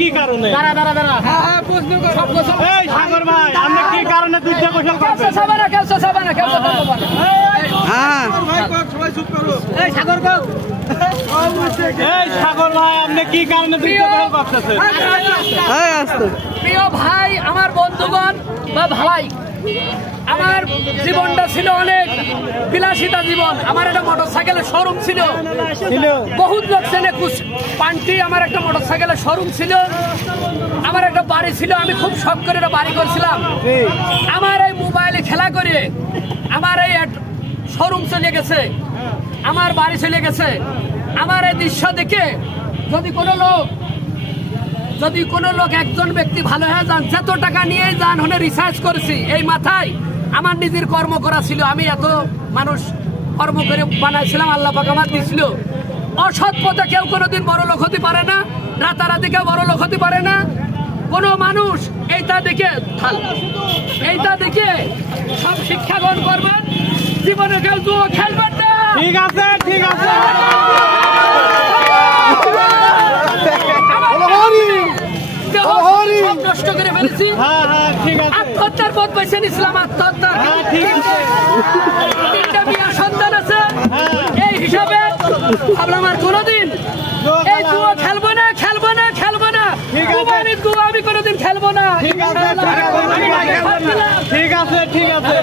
কি কারণে সাগর ভাই আপনি কি কারণে দুধটা গোসল করবেন? সাগর ভাই আপনি কি কারণে দুধটা গোসল করতেছেন? প্রিয় ভাই, আমার বন্ধুগণ বা ভাই, আমার জীবনটা ছিল অনেক বিলাসিতা জীবন। আমার একটা মোটরসাইকেলের শোরুম ছিল, বহুত লোক চেনে পান্টি। আমার একটা মোটরসাইকেলের শোরুম ছিল, আমার একটা বাড়ি ছিল। আমি খুব শখ করে একটা বাড়ি করছিলাম। আমার এই মোবাইলে খেলা করে আমার এই শোরুম চলে গেছে, আমার বাড়ি চলে গেছে। আমার এই দৃশ্য দেখে যদি কোনো লোক একজন ব্যক্তি ভালো হয়ে যান, যত টাকা নিয়ে যান হলে রিসার্চ করেছি এই মাথায় আমার নিজের কর্ম করা ছিল। আমি এত মানুষ কর্ম করে বানাইছিলাম, আল্লাহ পাক আমার দিয়েছিল। অসৎ পথে কেউ কোনোদিন বড় লোক হতে পারে না, রাতারাতি কেউ বড় লোক হতে পারে না। কোনো মানুষ এইটা দেখে সব শিক্ষা গ্রহণ করবেন, জীবনে কেউ জুয়া খেলবেন না। ঠিক আছে, ঠিক আছে। নষ্ট করে ফেলেছি, আত্মহত্যার পথ বেছে নিয়েছিলাম। আত্মহত্যা তিনটা বিয়া সন্তান আছে, এই হিসাবে ভাবলাম আর কোনোদিন এই জুয়া খেলবো না। কুরবানির জুয়া আমি কোনোদিন খেলবো না। ঠিক আছে, ঠিক আছে।